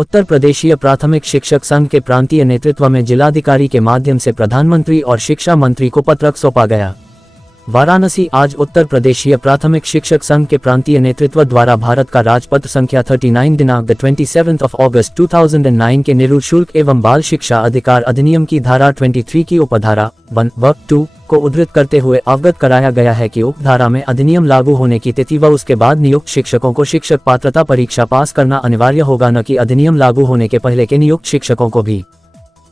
उत्तर प्रदेशीय प्राथमिक शिक्षक संघ के प्रांतीय नेतृत्व में जिलाधिकारी के माध्यम से प्रधानमंत्री और शिक्षा मंत्री को पत्रक सौंपा गया। वाराणसी। आज उत्तर प्रदेशीय प्राथमिक शिक्षक संघ के प्रांतीय नेतृत्व द्वारा भारत का राजपत्र संख्या 39 दिनांक 27 अगस्त 2009 के निःशुल्क एवं बाल शिक्षा अधिकार अधिनियम की धारा 23 की उपधारा 1 व 2 को उद्धृत करते हुए अवगत कराया गया है कि उक्त धारा में अधिनियम लागू होने की तिथि व उसके बाद नियुक्त शिक्षकों को शिक्षक पात्रता परीक्षा पास करना अनिवार्य होगा, न कि अधिनियम लागू होने के पहले के नियुक्त शिक्षकों को भी,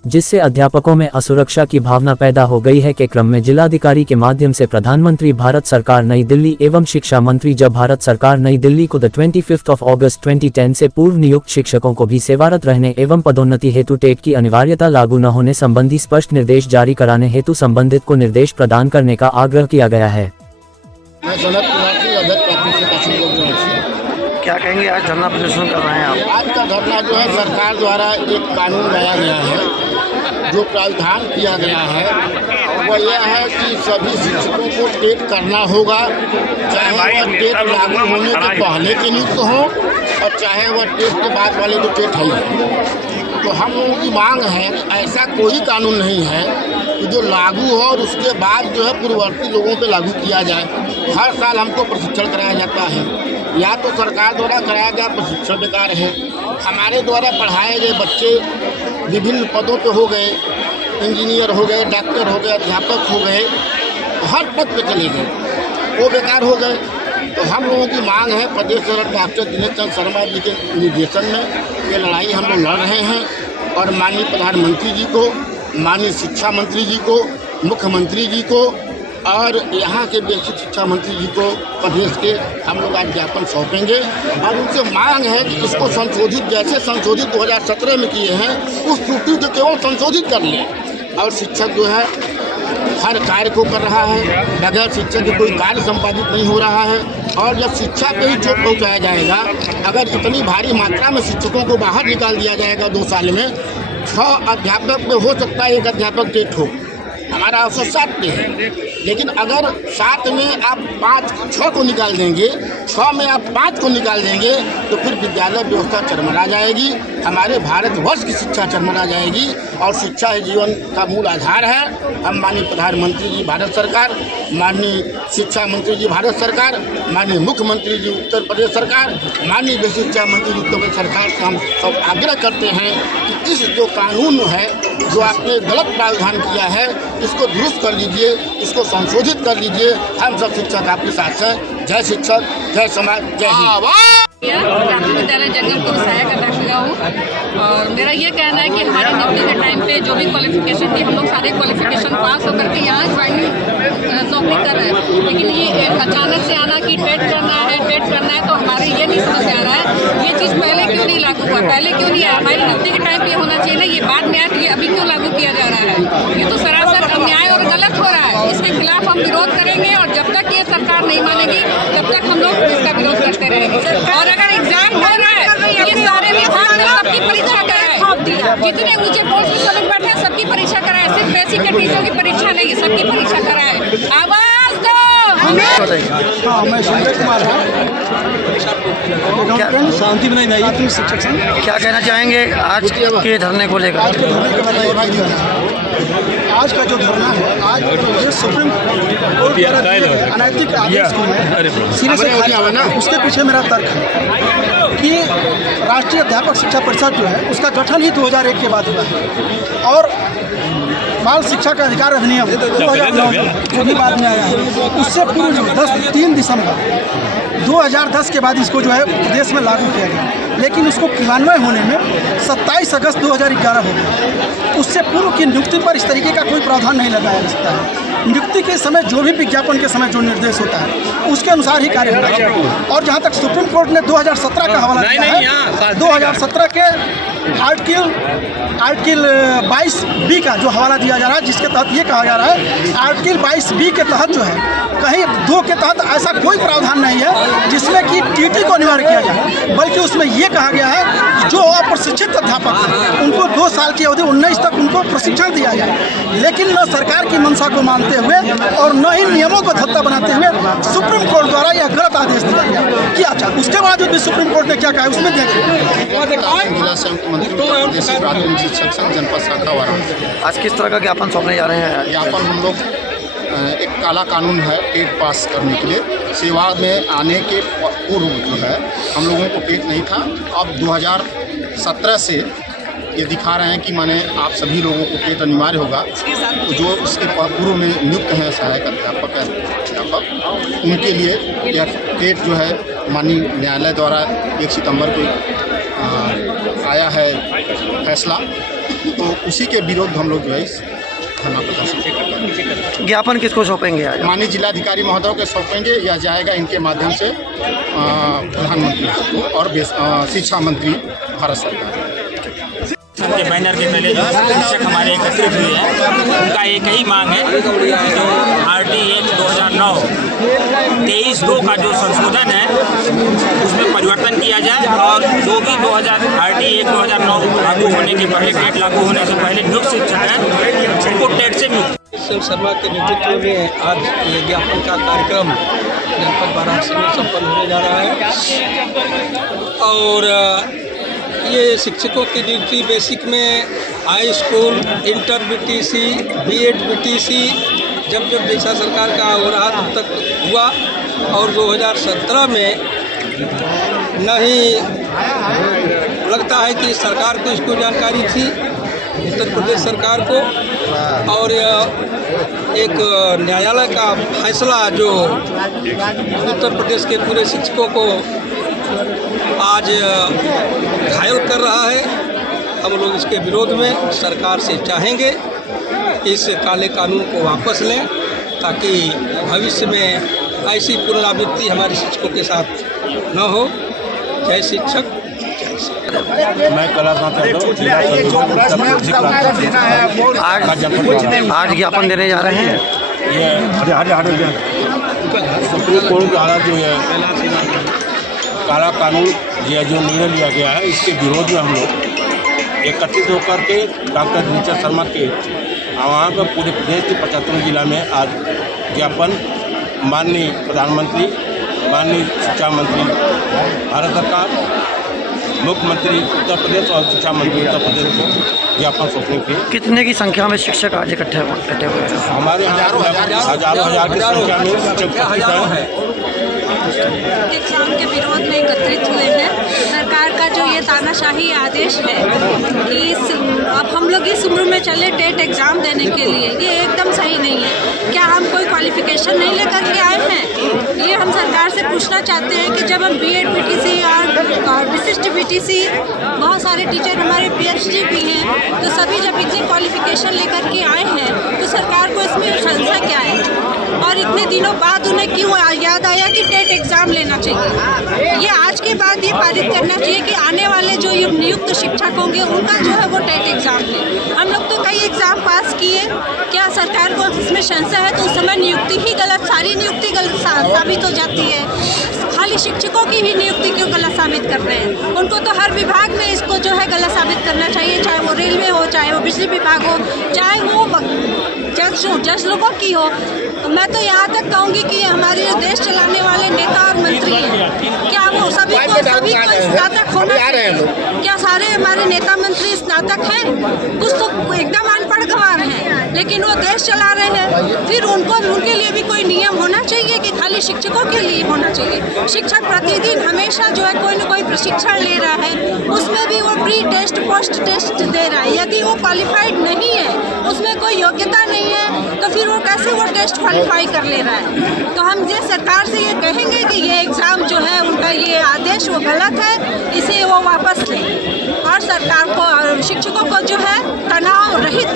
जिससे अध्यापकों में असुरक्षा की भावना पैदा हो गई है। के क्रम में जिलाधिकारी के माध्यम से प्रधानमंत्री भारत सरकार नई दिल्ली एवं शिक्षा मंत्री जब भारत सरकार नई दिल्ली को 25 अगस्त 2010 से पूर्व नियुक्त शिक्षकों को भी सेवारत रहने एवं पदोन्नति हेतु टेट की अनिवार्यता लागू न होने संबंधी स्पष्ट निर्देश जारी कराने हेतु संबंधित को निर्देश प्रदान करने का आग्रह किया गया है। क्या कहेंगे, आज धरना प्रदर्शन कर रहे हैं आप? आज का धरना जो है सरकार द्वारा एक कानून लाया गया है, जो प्रावधान किया गया है वह यह है कि सभी शिक्षकों को टेट करना होगा, चाहे वह टेट लागू होने के पहले के नियुक्त हो और चाहे वह टेट के बाद वाले तो टेट है। तो हम लोगों की मांग है कि ऐसा कोई कानून नहीं है कि जो लागू हो और उसके बाद जो है पूर्ववर्ती लोगों पे लागू किया जाए। हर साल हमको प्रशिक्षण कराया जाता है, या तो सरकार द्वारा कराया गया प्रशिक्षण बेकार है। हमारे द्वारा पढ़ाए गए बच्चे विभिन्न पदों पे हो गए, इंजीनियर हो गए, डॉक्टर हो गए, अध्यापक हो गए, हर पद पे चले गए, वो बेकार हो गए। तो हम लोगों की मांग है प्रदेश डॉक्टर दिनेश चंद्र शर्मा जी के निर्देशन में ये लड़ाई हम लोग लड़ रहे हैं और माननीय प्रधानमंत्री जी को, माननीय शिक्षा मंत्री जी को, मुख्यमंत्री जी को और यहाँ के बेसिक शिक्षा मंत्री जी को प्रदेश के हम लोग आज ज्ञापन सौंपेंगे और उनसे मांग है कि इसको संशोधित, जैसे संशोधित 2017 में किए हैं उस त्रुटि को केवल संशोधित कर लें। और शिक्षक जो है हर कार्य को कर रहा है, बगैर शिक्षक के कोई कार्य संपादित नहीं हो रहा है। और जब शिक्षा पे ही चोट पहुँचाया जाएगा, अगर इतनी भारी मात्रा में शिक्षकों को बाहर निकाल दिया जाएगा 2 साल में, 6 अध्यापक में हो सकता है 1 अध्यापक टेट हो, हमारा अवसर 7 पे है। लेकिन अगर 7 में आप 5-6 को निकाल देंगे, 6 में आप 5 को निकाल देंगे तो फिर विद्यालय व्यवस्था चरमरा जाएगी, हमारे भारतवर्ष की शिक्षा चरमरा जाएगी। और शिक्षा ही जीवन का मूल आधार है। हम माननीय प्रधानमंत्री जी भारत सरकार, माननीय शिक्षा मंत्री जी भारत सरकार, माननीय मुख्यमंत्री जी उत्तर प्रदेश सरकार, माननीय बेसिक शिक्षा मंत्री जी उत्तर प्रदेश सरकार से हम सब आग्रह करते हैं कि इस जो कानून है, जो आपने गलत प्रावधान किया है, इसको दुरुस्त कर लीजिए, इसको संशोधित कर लीजिए। हम सब शिक्षक आपके साथ हैं। जय शिक्षक, जय समाज, जय हिंद। प्राथमिक विद्यालय जंगलपुर सहायक अध्यक्ष हूँ और मेरा ये कहना है कि हमारे नियुक्ति के टाइम पे जो भी क्वालिफिकेशन थी, हम लोग सारे क्वालिफिकेशन पास होकर के यहाँ ज्वाइनिंग नौकरी कर रहे हैं। लेकिन ये अचानक से आना कि टेट करना है तो हमारे ये नहीं समझ आ रहा है ये चीज़ पहले क्यों नहीं लागू हुआ, पहले क्यों नहीं आया। हमारी नियुक्ति के टाइम पे होना चाहिए ना, ये बाद में आया तो ये अभी क्यों लागू किया जा रहा है। ये तो सरासर अन्याय और गलत हो रहा है। इसके खिलाफ हम विरोध करेंगे और जब तक ये सरकार नहीं मानेगी तब तक हम लोग इसका विरोध करते रहेंगे। और अगर एग्जाम हो रहा है तो ये सारे विभाग में सबकी परीक्षा कराए, जितने ऊंचे पोस्ट पे लोग बैठे हैं सबकी परीक्षा कराए, सिर्फ बेसिक के टीचरों की परीक्षा नहीं, सबकी परीक्षा कराए। आवाज दो। हाँ, मैं संजय कुमार है, शांति बनाई भाई शिक्षक संघ। क्या कहना चाहेंगे आज के धरने को लेकर? आज के धरने का मतलब भाई आज का जो धरना है, आज जो सुप्रीम कोर्ट द्वारा अनैतिक आदेश को है सिरे से खारिज, उसके पीछे मेरा तर्क है कि राष्ट्रीय अध्यापक शिक्षा परिषद जो है उसका गठन ही 2001 के बाद हुआ है और बाल शिक्षा का अधिकार अधिनियम 2009 जो भी बाद में आया है, उससे पूर्व 3 दिसंबर 2010 के बाद इसको जो है देश में लागू किया गया। लेकिन उसको क्रियान्वयन होने में 27 अगस्त 2011 हो गया। उससे पूर्व की नियुक्ति पर इस तरीके का कोई प्रावधान नहीं लगाया जा सकता है। नियुक्ति के समय जो भी विज्ञापन के समय जो निर्देश होता है उसके अनुसार ही कार्य होना चाहिए। और जहाँ तक सुप्रीम कोर्ट ने 2017 का हवाला दिया है, 2017 के आर्टिकल 22B का जो हवाला दिया जा रहा है, जिसके तहत ये कहा जा रहा है आर्टिकल 22B के तहत जो है कहीं 2 के तहत ऐसा कोई प्रावधान नहीं है जिसमें कि टीटी को अनिवार्य किया जाए, बल्कि उसमें ये कहा गया है कि जो अप्रशिक्षित अध्यापक हैं उनको 2 साल की अवधि 19 तक उनको प्रशिक्षण दिया जाए। लेकिन न सरकार की मंशा को मानते करते हुए और न ही नियमों को धत्ता बनाते हुए सुप्रीम कोर्ट द्वारा यह गलत आदेश दिया गया। क्या चाह उसके बावजूद भी सुप्रीम कोर्ट ने क्या कहा उसमें देखिए। जिला संयुक्त मंत्री प्रदेश प्राथमिक शिक्षक संघ जनपद शाखा वाराणसी। आज किस तरह का ज्ञापन सौंपने जा रहे हैं? ज्ञापन हम लोग एक काला कानून है टेट पास करने के लिए, सेवा में आने के पूर्व जो है हम लोगों को टेट नहीं था। अब 2017 से ये दिखा रहे हैं कि माने आप सभी लोगों को टेट अनिवार्य होगा। तो जो इसके पूर्व में नियुक्त हैं सहायक अध्यापक उनके लिए यह टेट जो है माननीय न्यायालय द्वारा 1 सितंबर को आया है फैसला, तो उसी के विरोध हम लोग जो है इस धरना प्रदर्शन करेंगे। ज्ञापन किसको सौंपेंगे आज? माननीय जिलाधिकारी महोदय के सौंपेंगे या जाएगा इनके माध्यम से प्रधानमंत्री को और शिक्षा मंत्री भारत सरकार के बैनर के तले जो शिक्षक हमारे एकत्रित हुए हैं, उनका एक ही मांग है जो RT Act 2009-23(2) का जो संशोधन है उसमें परिवर्तन किया जाए और जो भी RT Act 2009 लागू होने के पहले, टेट लागू होने से पहले नियुक्त शिक्षक हैं उनको टेट से मुक्त। शर्मा के नेतृत्व में आज ये ज्ञापन का कार्यक्रम जनपद वाराणसी में संपन्न होने जा रहा है और ये शिक्षकों की नियुक्ति बेसिक में high school, inter BTC, B.Ed BTC जब जैसा सरकार का हो रहा तब तक हुआ और 2017 में नहीं लगता है कि सरकार को इसको जानकारी थी, उत्तर प्रदेश सरकार को, और एक न्यायालय का फैसला जो उत्तर प्रदेश के पूरे शिक्षकों को आज घायल कर रहा है। हम लोग इसके विरोध में सरकार से चाहेंगे इस काले कानून को वापस लें ताकि भविष्य में ऐसी पुनरावृत्ति हमारे शिक्षकों के साथ न हो। जय शिक्षक। मैं कैलाशनाथ आज ज्ञापन देने जा रहे हैं। ये सुप्रीम कोर्ट द्वारा जो है काला कानून यह जो निर्णय लिया गया है इसके विरोध में हम लोग एकत्रित होकर के डॉक्टर दिनकर शर्मा के वहाँ पर पूरे प्रदेश के 75 जिला में आज ज्ञापन माननीय प्रधानमंत्री, माननीय शिक्षा मंत्री भारत सरकार, मुख्यमंत्री उत्तर प्रदेश और शिक्षा मंत्री उत्तर प्रदेश को ज्ञापन सौंपने के। कितने की संख्या में शिक्षक आज इकट्ठे हुए हैं? हमारे यहाँ हजारों हजार की संख्या में शिक्षक हैं। एग्जाम के विरोध में एकत्रित हुए हैं। सरकार का जो ये तानाशाही आदेश है कि अब हम लोग इस उम्र में चले टेट एग्ज़ाम देने के लिए, ये एकदम सही नहीं है। क्या हम कोई क्वालिफिकेशन नहीं लेकर के आए हैं? ये हम सरकार से पूछना चाहते हैं कि जब हम B.Ed BTC और विशिष्ट BTC, बहुत सारे टीचर हमारे PhD भी हैं, तो सभी जब इतनी क्वालिफिकेशन लेकर के आए हैं तो सरकार को इसमें संशय क्या है? और इतने दिनों बाद उन्हें क्यों याद आया कि टेट एग्ज़ाम लेना चाहिए? ये आज के बाद ये पारित करना चाहिए कि आने वाले जो नियुक्त शिक्षक होंगे उनका जो है वो टेट एग्ज़ाम लें। हम लोग तो कई एग्ज़ाम पास किए, क्या सरकार को इसमें संशय है तो उस समय नियुक्ति ही गलत, सारी नियुक्ति गलत साबित हो जाती है। खाली शिक्षकों की ही नियुक्ति क्यों गलत साबित कर रहे हैं? उनको तो हर विभाग में इसको जो है गलत साबित करना चाहिए, चाहे वो रेलवे हो, चाहे वो बिजली विभाग हो, चाहे वो जज लोगों की हो। मैं तो यहाँ तक कहूँगी कि हमारे जो देश चलाने वाले नेता और मंत्री हैं, क्या वो सभी को स्नातक होना चाहिए? क्या सारे हमारे नेता मंत्री स्नातक हैं? कुछ तो एकदम अनपढ़ गंवार हैं, लेकिन वो देश चला रहे हैं। फिर उनके लिए भी कोई नियम होना चाहिए कि खाली शिक्षकों के लिए होना चाहिए? शिक्षक प्रतिदिन हमेशा जो है कोई न कोई प्रशिक्षण ले रहा है, उसमें भी वो प्री टेस्ट पोस्ट टेस्ट दे रहा है। यदि वो क्वालिफाइड नहीं है, उसमें कोई योग्यता नहीं है, तो फिर वो कैसे वो टेस्ट क्वालिफाई कर ले रहा है? तो हम ये सरकार से ये कहेंगे कि ये एग्ज़ाम जो है उनका ये आदेश वो गलत है, इसे वो वापस लें और सरकार को शिक्षकों को जो है तनाव रहित